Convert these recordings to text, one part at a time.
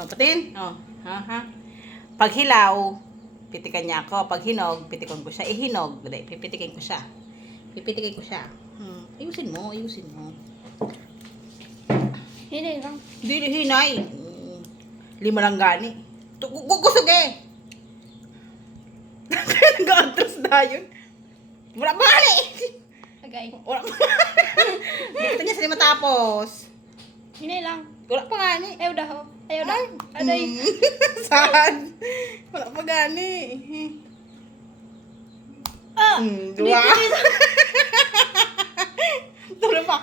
Oh, patin. Oh, ha. Pag hilaw, pitikan niya ako. Pag hinog, pitikan ko siya. Hinog. Dali, pipitikin ko siya. Pipitikin ko siya. Ayusin mo. Hinay lang. Hindi, hinay. 5 lang gani. Gugusog eh. Nag-atras na yun. Wala pa gani. Agay. Wala pa. Gusto niya sila matapos. Hinay lang. Wala pa gani. Ayaw dah. Ayaw dah. Aday. Saan? Wala pa gani. Dua. Tulo pa.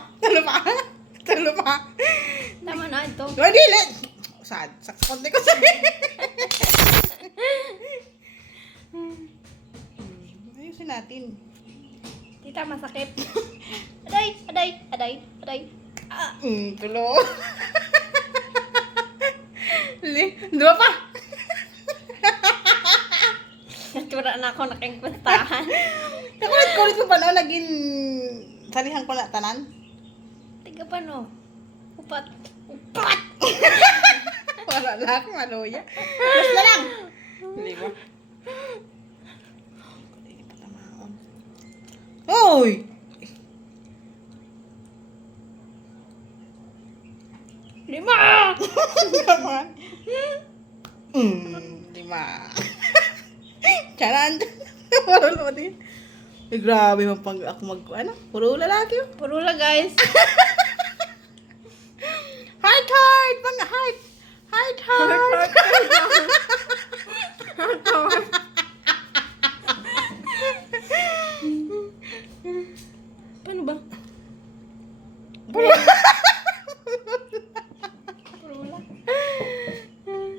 Tama na ito. Ay, dili. Sad. Saksakot ko sa. Ayusin natin. Tita, masakit. Aday. Ah. Tulo. Dua pa. Natura na ako nakingkwenstahan. Nakulit ko pa na naging salihan ko na tanan. Tiga pa no. Upat. Wala na akong maluya. Mas na lang. Hindi ba? Hindi pa tamaon. Oy! 5. Naman. 5. Charan. Marunong din. Eh, grabe mo pang ako ano? Puro lalaki. Puro lang guys. Heart! Pang heart!